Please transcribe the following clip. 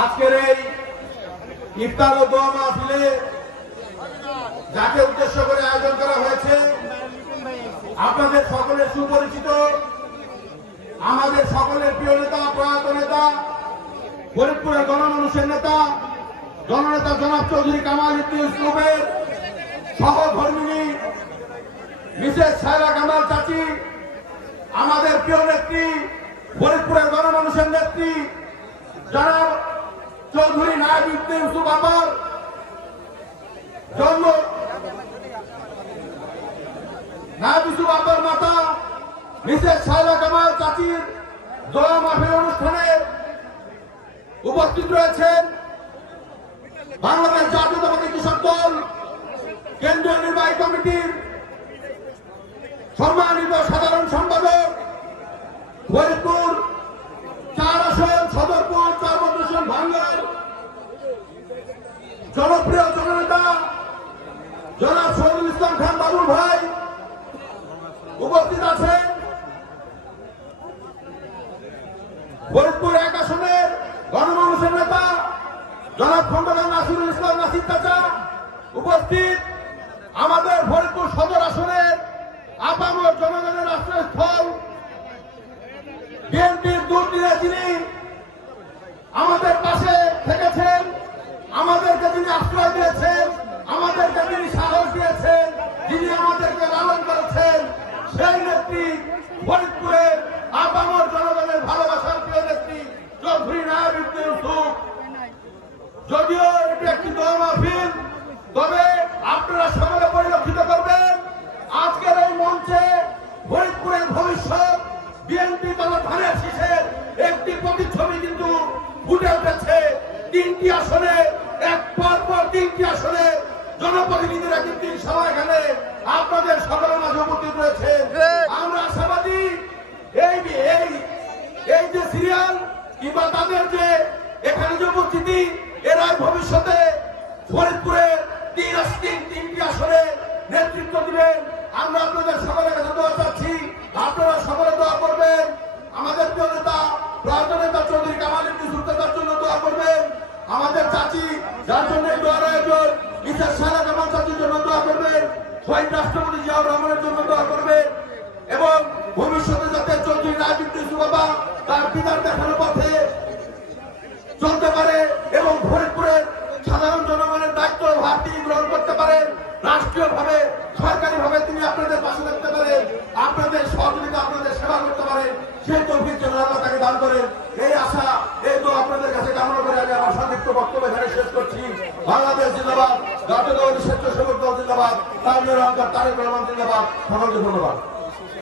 আজকের এই ইফতার ও দোয়া মাহফিলে যাকে উদ্দেশ্য করে আয়োজন করা হয়েছে আপনাদের সকলের সুপরিচিত, আমাদের সকলের প্রিয় নেতা, প্রয়াত নেতা, ফরিদপুরের গণমানুষের নেতা, জননেতা জনাব চৌধুরী কামাল উদ্দিন ইউসুফের সহধর্মিনী মিসেস সায়রা কামাল চাচি, আমাদের প্রিয় নেত্রী, ফরিদপুরের গণমানুষের নেত্রী জনাব চৌধুরী নায়েব উদ্দিন ইউসুফ আপার জন্ম, নায়েব ইউসুফ আপার মাতা মিসেস সায়রা কামাল চাচির দোয়া মাহফিল অনুষ্ঠানে উপস্থিত রয়েছেন বাংলাদেশ জাতীয়তাবাদী কৃষক দল কেন্দ্রীয় নির্বাহী কমিটির সম্মানিত সাধারণ সম্পাদক, ফরিদপুর 4 আসন সদরপুর 4 আসন ভাঙ্গার জনপ্রিয় জননেতা জনাব শহীদুল ইসলাম খান বাবুল ভাই উপস্থিত আছেন। ফরিদপুর 1 আসনের গণমানুষের নেতা জনাব খন্দকার নাসিরুল ইসলাম নাসির চাচা উপস্থিত। আমাদের ফরিদপুর সদর আসনের আপামর জনগণের আশ্রয়স্থল, বিএনপির দুর্দিনে যিনি আমাদের পাশে থেকেছেন, আমাদেরকে যিনি আশ্রয় দিয়েছেন, আমাদেরকে যিনি সাহস দিয়েছেন, যিনি আমাদেরকে লালন করেছেন, সেই নেত্রী ফরিদপুরের আপামর জনগণের ভালোবাসার প্রিয় নেত্রী চৌধুরী নায়েব উদ্দিন ইউসুফ। যদিও এটি একটি দোয়া মাহফিল, তবে আপনারা সকলে পরিলক্ষিত করবেন আজকের এই মঞ্চে ফরিদপুরের ভবিষ্যৎ বিএনপি তথা ধানের শীষের একটি প্রতিচ্ছবি কিন্তু ফুটে উঠেছে। 3টি আসনে, এক পর 3টি আসনে জনপ্রতিনিধিরা কিন্তু সবাই এখানে আপনাদের সকলের মাঝে উপস্থিত রয়েছে। আমরা আশাবাদী এই যে সিরিয়াল কিংবা তাদের যে এখানে যে উপস্থিতি, এরা ভবিষ্যতে ফরিদপুরের 3টি আসনে নেতৃত্ব দিবেন। আমরা আপনাদের সকলের কাছে দোয়া চাচ্ছি, আপনারা সকলে দোয়া করবেন। আমাদের প্রিয় নেতা প্রয়াত নেতা চৌধুরী কামাল উদ্দিন ইউসুফের জন্য দোয়া করবেন। আমাদের চাচি যার জন্য এই দোয়ার আয়োজন, মিসেস সায়রা কামাল চাচির জন্য দোয়া করবেন। শহীদ রাষ্ট্রপতি জিয়াউর রহমানের জন্য দোয়া করবেন এবং ভবিষ্যতে যাতে চৌধুরী নায়েব উদ্দিন ইউসুফ বাবা তার পিতার দেখানো পথে চলতে পারে এবং ফরিদপুরের সাধারণ জনগণের দায়িত্ব ভার তিনি গ্রহণ করতে পারেন, রাষ্ট্রীয়ভাবে সরকারিভাবে তিনি আপনাদের পাশে থাকতে পারেন, আপনাদের সহযোগিতা, আপনাদের সেবা করতে পারেন, সেই তৌফিক যেন আল্লাহ তাকে দান করেন। এই আশা, এই তো আপনাদের কাছে কামনা করে আমি আমার সংক্ষিপ্ত বক্তব্য এখানে শেষ করছি। বাংলাদেশ জিন্দাবাদ, জাতীয়তাবাদী স্বেচ্ছাসেবক দল জিন্দাবাদ, তারেক রহমান জিন্দাবাদ। সকলকে ধন্যবাদ।